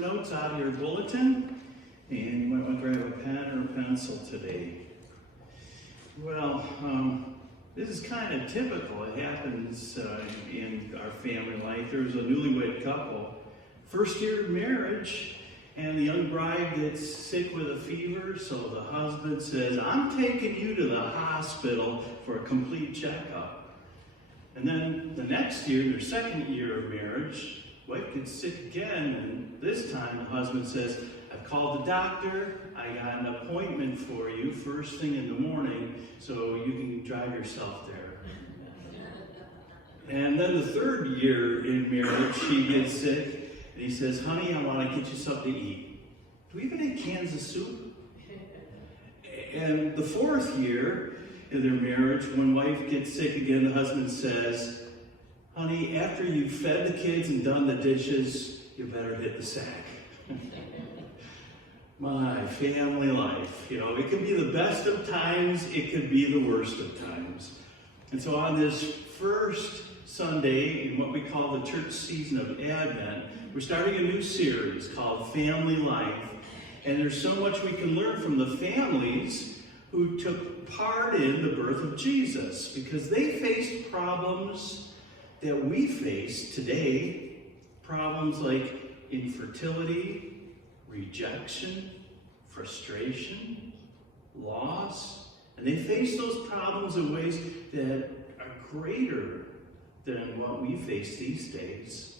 notes out of your bulletin, and you might want to grab a pen or a pencil today. Well, this is kind of typical. It happens in our family life. There's a newlywed couple, first year of marriage, and the young bride gets sick with a fever, so the husband says, "I'm taking you to the hospital for a complete checkup." And then the next year, their second year of marriage, wife gets sick again, and this time the husband says, "I've called the doctor, I got an appointment for you first thing in the morning, so you can drive yourself there." And then the third year in marriage, she gets sick, and he says, "Honey, I want to get you something to eat. Do we have any cans of soup?" And the fourth year in their marriage, when wife gets sick again, the husband says, "Honey, after you've fed the kids and done the dishes, you better hit the sack." My family life, it can be the best of times, it could be the worst of times. And so on this first Sunday in what we call the church season of Advent, we're starting a new series called Family Life. And there's so much we can learn from the families who took part in the birth of Jesus, because they faced problems that we face today, problems like infertility, rejection, frustration, loss, and they face those problems in ways that are greater than what we face these days.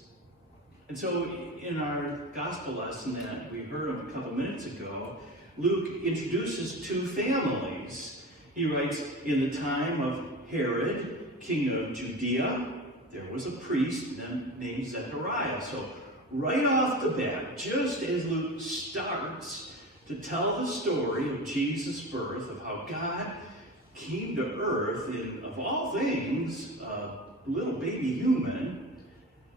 And so in our gospel lesson that we heard a couple minutes ago, Luke introduces two families. He writes, in the time of Herod, king of Judea, there was a priest named Zechariah. So right off the bat, just as Luke starts to tell the story of Jesus' birth, of how God came to earth in, of all things, a little baby human,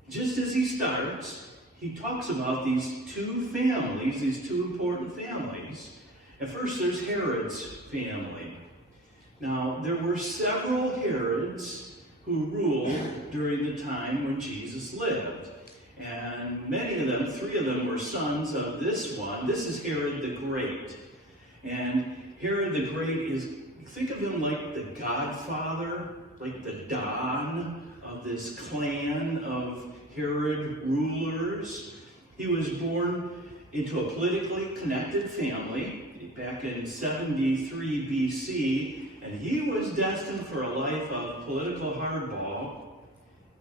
just as he starts, he talks about these two families, these two important families. At first, there's Herod's family. Now, there were several Herods who ruled during the time when Jesus lived. And many of them, three of them, were sons of this one. This is Herod the Great. And Herod the Great is, think of him like the godfather, like the Don of this clan of Herod rulers. He was born into a politically connected family back in 73 BC, and he was destined for a life of political hardball.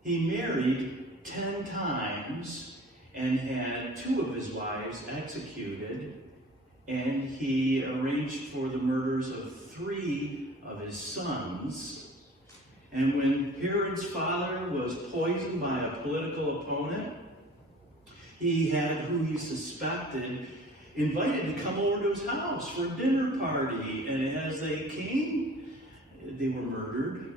He married 10 times and had 2 of his wives executed, and he arranged for the murders of 3 of his sons. And when Herod's father was poisoned by a political opponent, he had who he suspected invited to come over to his house for a dinner party, and as they came, they were murdered.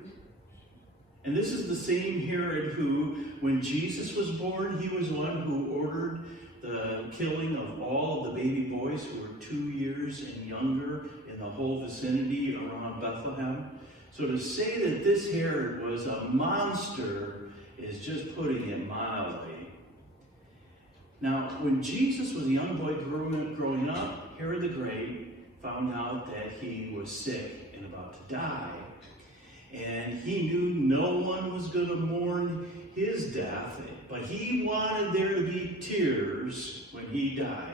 And this is the same Herod who, when Jesus was born, he was one who ordered the killing of all of the baby boys who were 2 years and younger in the whole vicinity around Bethlehem. So to say that this Herod was a monster is just putting it mildly. Now, when Jesus was a young boy growing up, Herod the Great found out that he was sick and about to die. And he knew no one was going to mourn his death, but he wanted there to be tears when he died.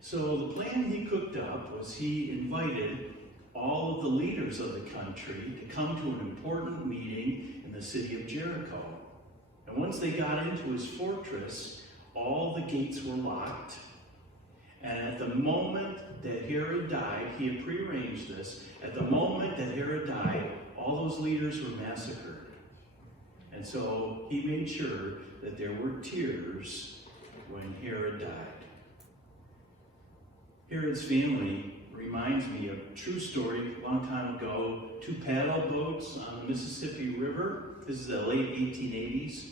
So the plan he cooked up was he invited all of the leaders of the country to come to an important meeting in the city of Jericho. And once they got into his fortress, all the gates were locked. And at the moment that Herod died, he had prearranged this, at the moment that Herod died, all those leaders were massacred. And so he made sure that there were tears when Herod died. Herod's family reminds me of a true story a long time ago. 2 paddle boats on the Mississippi River. This is the late 1880s.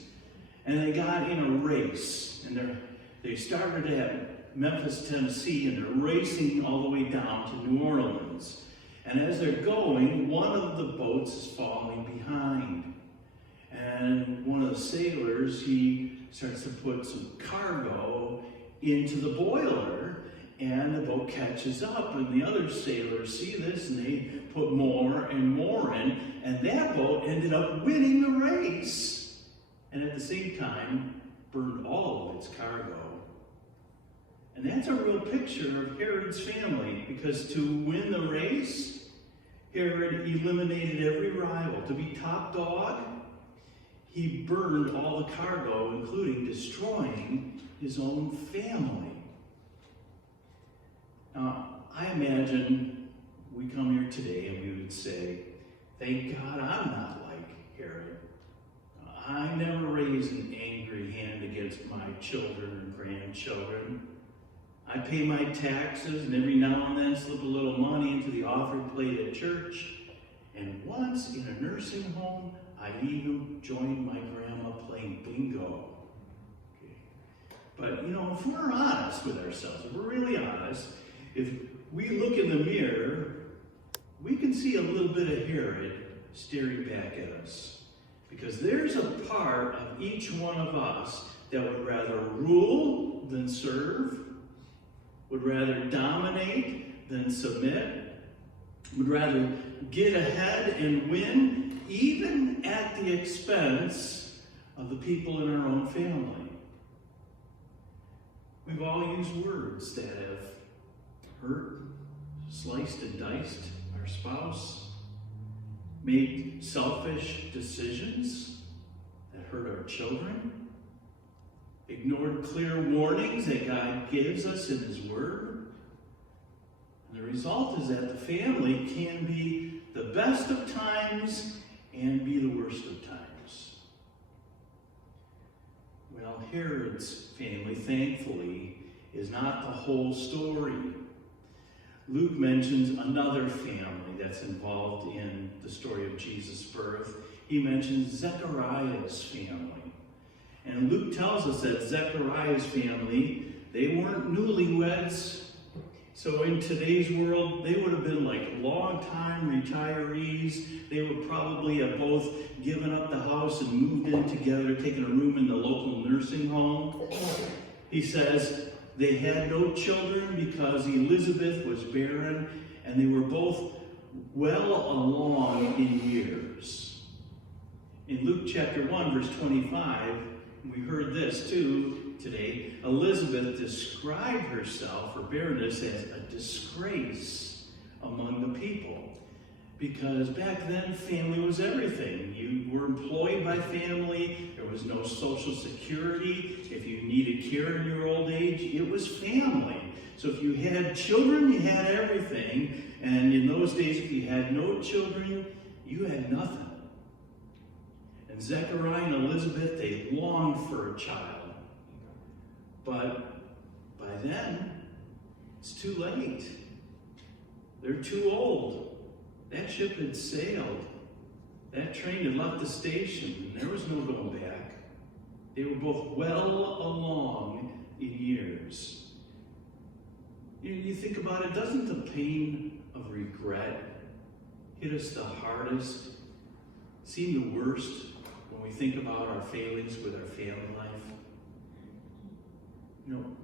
And they got in a race. And they started at Memphis, Tennessee, and they're racing all the way down to New Orleans. And as they're going, one of the boats is falling behind. And one of the sailors, he starts to put some cargo into the boiler, and the boat catches up, and the other sailors see this, and they put more and more in, and that boat ended up winning the race, and at the same time burned all of its cargo. And that's a real picture of Herod's family, because to win the race, Herod eliminated every rival. To be top dog, he burned all the cargo, including destroying his own family. Now, I imagine we come here today and we would say, thank God I'm not like Herod. I never raise an angry hand against my children and grandchildren. I pay my taxes, and every now and then slip a little money into the offering plate at church. And once in a nursing home, I even joined my grandma playing bingo. Okay. But, if we're honest with ourselves, if we're really honest, if we look in the mirror, we can see a little bit of Herod staring back at us. Because there's a part of each one of us that would rather rule than serve, would rather dominate than submit, would rather get ahead and win, even at the expense of the people in our own family. We've all used words that have hurt, sliced and diced our spouse, made selfish decisions that hurt our children, ignored clear warnings that God gives us in His Word. And the result is that the family can be the best of times and be the worst of times. Well, Herod's family, thankfully, is not the whole story. Luke mentions another family that's involved in the story of Jesus' birth. He mentions Zechariah's family. And Luke tells us that Zechariah's family, they weren't newlyweds. So in today's world, they would have been like long-time retirees. They would probably have both given up the house and moved in together, taken a room in the local nursing home. He says they had no children because Elizabeth was barren, and they were both well along in years. In Luke chapter 1, verse 25, we heard this too today. Elizabeth described herself, her barrenness, as a disgrace among the people. Because back then, family was everything. You were employed by family. There was no social security. If you needed care in your old age, it was family. So if you had children, you had everything. And in those days, if you had no children, you had nothing. And Zechariah and Elizabeth, they longed for a child. But by then, it's too late. They're too old. That ship had sailed. That train had left the station, and there was no going back. They were both well along in years. You think about it, doesn't the pain of regret hit us the hardest, seem the worst, when we think about our failings with our family life?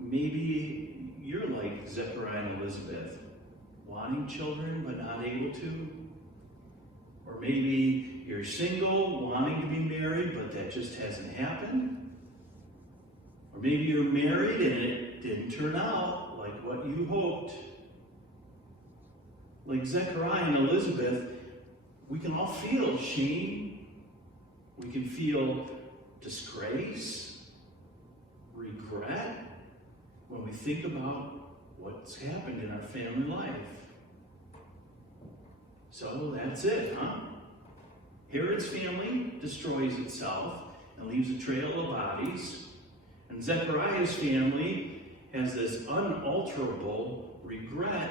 Maybe you're like Zechariah and Elizabeth, wanting children but not able to. Or maybe you're single, wanting to be married, but that just hasn't happened. Or maybe you're married and it didn't turn out like what you hoped. Like Zechariah and Elizabeth, we can all feel shame. We can feel disgrace, regret, when we think about what's happened in our family life. So that's it, huh? Herod's family destroys itself and leaves a trail of bodies. And Zechariah's family has this unalterable regret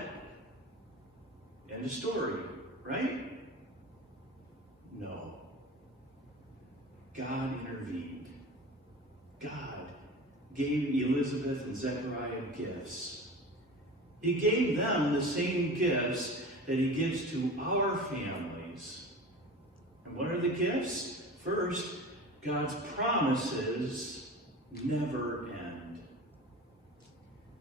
and a story, right? No. God intervened. God gave Elizabeth and Zechariah gifts. He gave them the same gifts that He gives to our families. And what are the gifts? First, God's promises never end.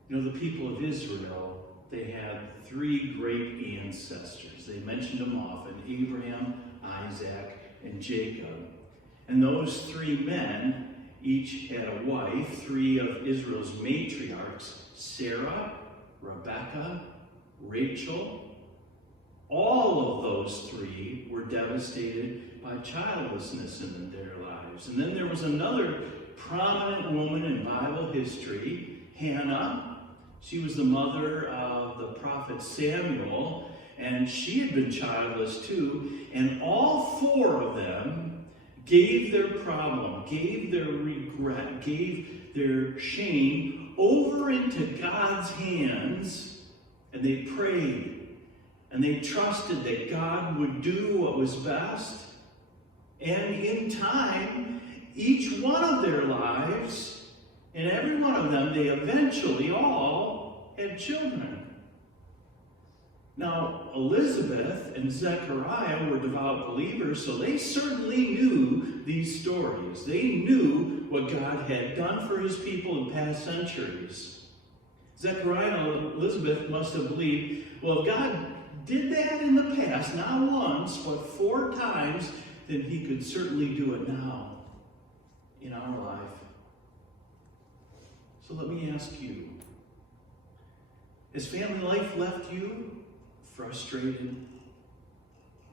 You know, the people of Israel, they had three great ancestors. They mentioned them often: Abraham, Isaac, and Jacob. And those three men each had a wife, three of Israel's matriarchs: Sarah, Rebekah, Rachel. All of those three were devastated by childlessness in their lives. And then there was another prominent woman in Bible history, Hannah. She was the mother of the prophet Samuel, and she had been childless too. And all four of them gave their problem, gave their regret, gave their shame over into God's hands, and they prayed. And they trusted that God would do what was best. And in time, each one of their lives, and every one of them, they eventually all had children. Now, Elizabeth and Zechariah were devout believers, so they certainly knew these stories. They knew what God had done for his people in past centuries. Zechariah and Elizabeth must have believed, well, if God did that in the past, not once, but 4 times, then he could certainly do it now in our life. So let me ask you, has family life left you frustrated,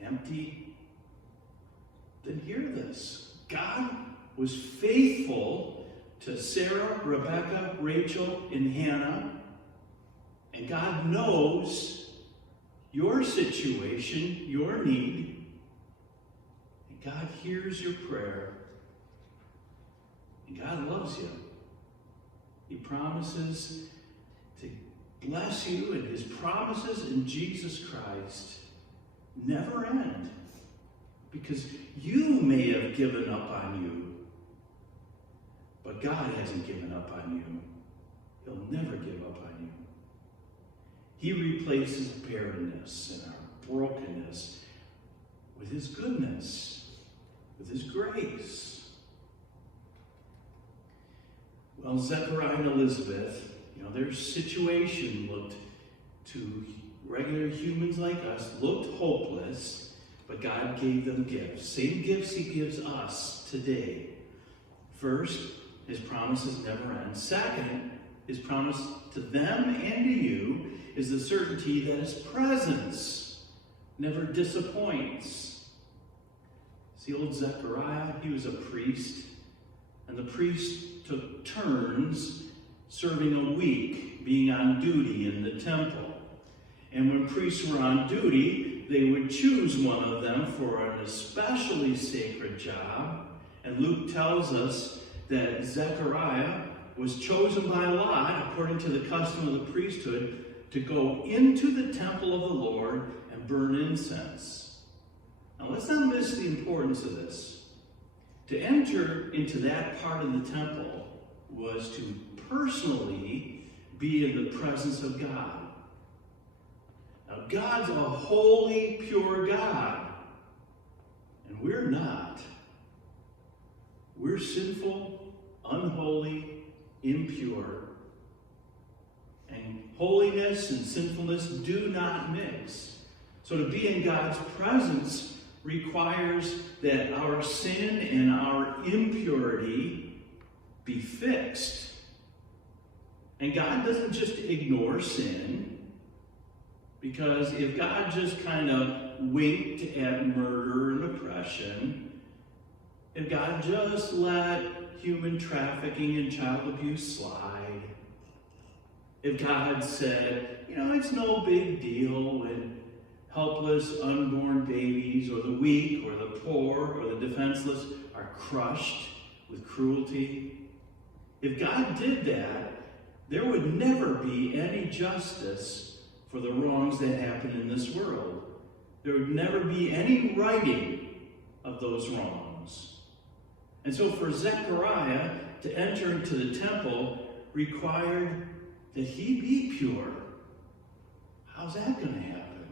empty? Then hear this. God was faithful to Sarah, Rebekah, Rachel, and Hannah, and God knows your situation, your need, and God hears your prayer, and God loves you. He promises to bless you, and his promises in Jesus Christ never end, because you may have given up on you, but God hasn't given up on you. He'll never give up on you. He replaces barrenness and our brokenness with his goodness, with his grace. Well, Zechariah and Elizabeth, their situation looked, to regular humans like us, looked hopeless, but God gave them gifts. Same gifts he gives us today. First, his promises never end. Second, his promise to them and to you is the certainty that his presence never disappoints. See, old Zechariah, he was a priest, and the priest took turns serving a week, being on duty in the temple. And when priests were on duty, they would choose one of them for an especially sacred job. And Luke tells us that Zechariah was chosen by lot, according to the custom of the priesthood, to go into the temple of the Lord and burn incense. Now let's not miss the importance of this. To enter into that part of the temple was to personally be in the presence of God. Now God's a holy, pure God, and we're not. We're sinful, unholy, impure. And holiness and sinfulness do not mix. So to be in God's presence requires that our sin and our impurity be fixed. And God doesn't just ignore sin, because if God just kind of winked at murder and oppression, if God just let human trafficking and child abuse slide, if God said, it's no big deal when helpless unborn babies or the weak or the poor or the defenseless are crushed with cruelty, if God did that, there would never be any justice for the wrongs that happen in this world. There would never be any righting of those wrongs. And so for Zechariah to enter into the temple required that he be pure. How's that going to happen?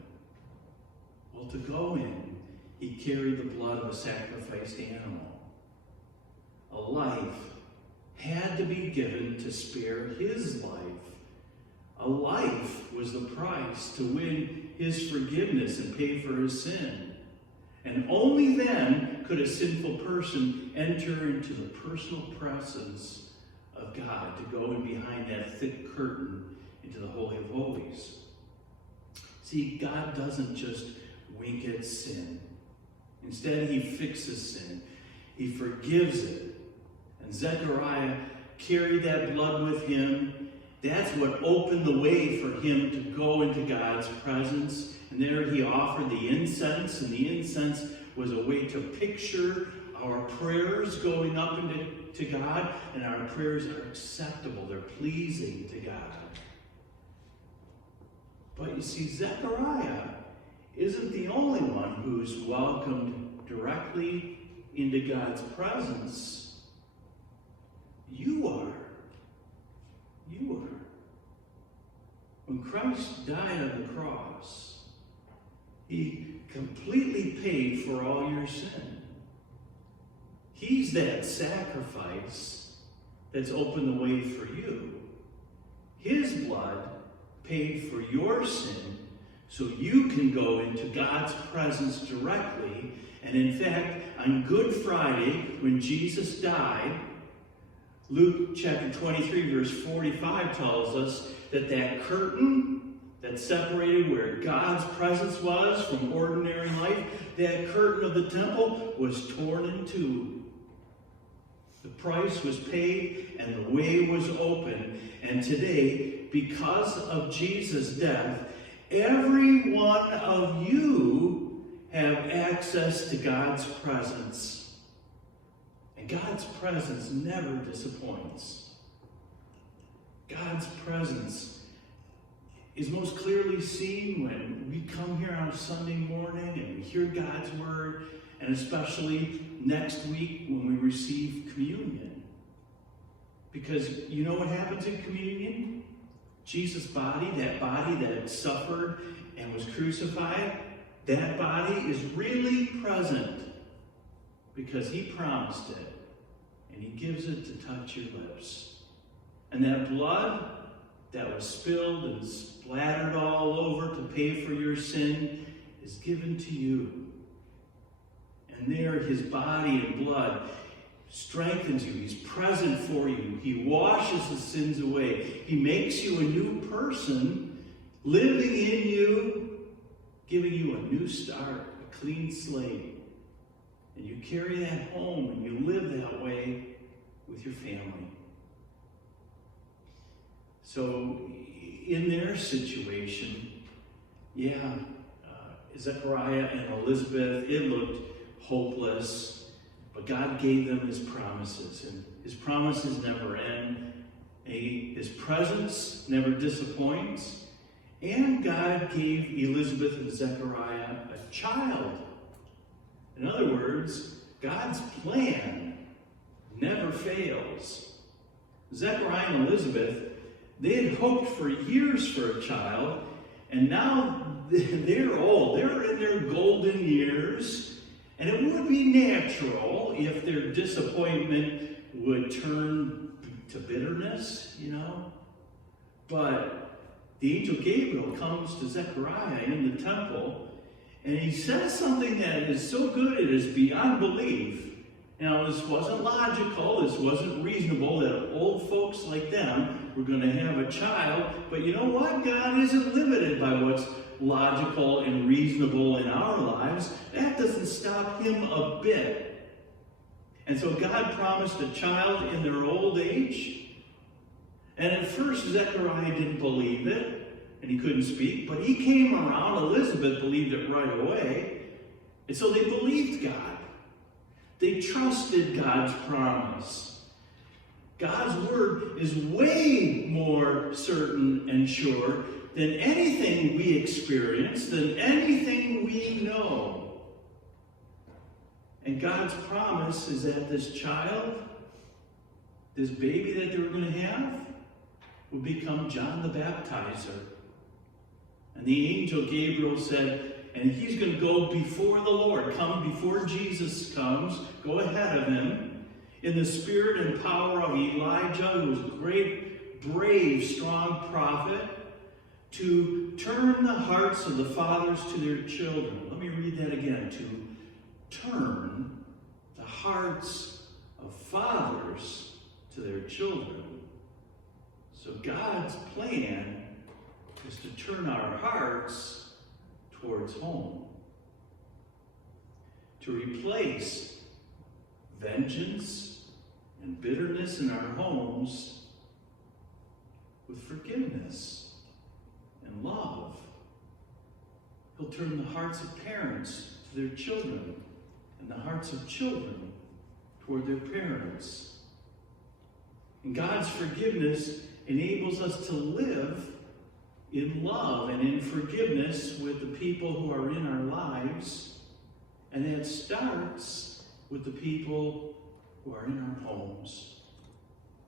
Well, to go in, he carried the blood of a sacrificed animal. A life had to be given to spare his life A life was the price to win his forgiveness and pay for his sin. And only then could a sinful person enter into the personal presence of God, to go in behind that thick curtain into the Holy of Holies. See, God doesn't just wink at sin. Instead, he fixes sin. He forgives it. And Zechariah carried that blood with him. That's what opened the way for him to go into God's presence. And there he offered the incense, and the incense was a way to picture our prayers going up to God, and our prayers are acceptable. They're pleasing to God. But you see, Zechariah isn't the only one who's welcomed directly into God's presence. You are. You are. When Christ died on the cross, he completely paid for all your sin. He's that sacrifice that's opened the way for you. His blood paid for your sin so you can go into God's presence directly. And in fact, on Good Friday, when Jesus died, Luke chapter 23, verse 45 tells us that that curtain that separated where God's presence was from ordinary life, that curtain of the temple was torn in two. The price was paid and the way was open. And today, because of Jesus' death, every one of you have access to God's presence. And God's presence never disappoints. God's presence is most clearly seen when we come here on Sunday morning and we hear God's word, and especially next week when we receive communion. Because you know what happens in communion? Jesus' body that suffered and was crucified, that body is really present because he promised it, and he gives it to touch your lips. And that blood that was spilled and splattered all over to pay for your sin is given to you. And there, his body and blood strengthens you. He's present for you. He washes the sins away. He makes you a new person, living in you, giving you a new start, a clean slate. And you carry that home and you live that way with your family. So, in their situation, Zechariah and Elizabeth, it looked hopeless, but God gave them his promises, and his promises never end. His presence never disappoints, and God gave Elizabeth and Zechariah a child. In other words, God's plan never fails. Zechariah and Elizabeth, they had hoped for years for a child, and now they're old. They're in their golden years, and it would be natural if their disappointment would turn to bitterness, But the angel Gabriel comes to Zechariah in the temple, and he says something that is so good it is beyond belief. Now, this wasn't logical, this wasn't reasonable that old folks like them were going to have a child, but you know what? God isn't limited by what's logical and reasonable in our lives. That doesn't stop him a bit. And so God promised a child in their old age, and at first Zechariah didn't believe it, and he couldn't speak, but he came around. Elizabeth believed it right away, and so they believed God. They trusted God's promise. God's word is way more certain and sure than anything we experience, than anything we know. And God's promise is that this child, this baby that they were going to have, would become John the Baptizer. And the angel Gabriel said, and he's going to go before the Lord, come before Jesus comes, go ahead of him, in the spirit and power of Elijah, who was a great, brave, strong prophet. To turn the hearts of the fathers to their children. Let me read that again. To turn the hearts of fathers to their children. So God's plan is to turn our hearts towards home. To replace vengeance and bitterness in our homes with forgiveness and love. He'll turn the hearts of parents to their children and the hearts of children toward their parents. And God's forgiveness enables us to live in love and in forgiveness with the people who are in our lives. And that starts with the people who are in our homes,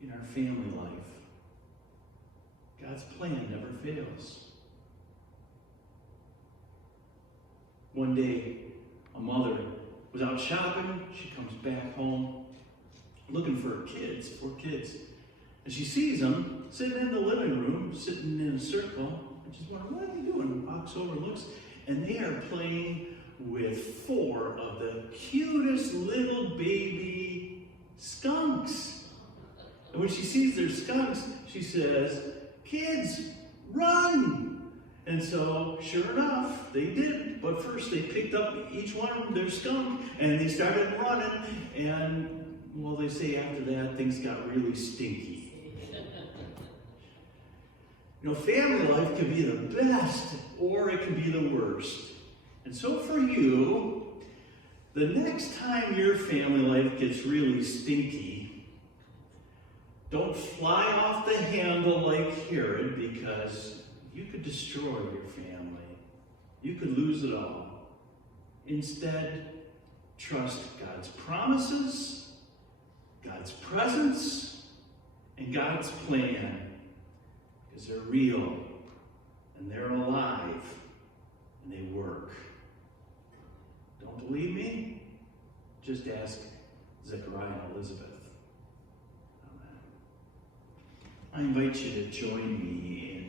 in our family life. God's plan never fails. One day, a mother was out shopping. She comes back home looking for her kids, 4 kids. And she sees them sitting in the living room, sitting in a circle. And she's wondering, what are they doing? Walks over, looks, and they are playing with 4 of the cutest little baby skunks. And when she sees their skunks, she says, "Kids, run!" And so, sure enough, they did. But first they picked up each one of their skunk and they started running. And, well, they say after that, things got really stinky. You know, family life can be the best or it can be the worst. And so for you, the next time your family life gets really stinky, don't fly off the handle like Herod, because you could destroy your family. You could lose it all. Instead, trust God's promises, God's presence, and God's plan. Because they're real, and they're alive, and they work. Don't believe me? Just ask Zechariah and Elizabeth. Amen. I invite you to join me in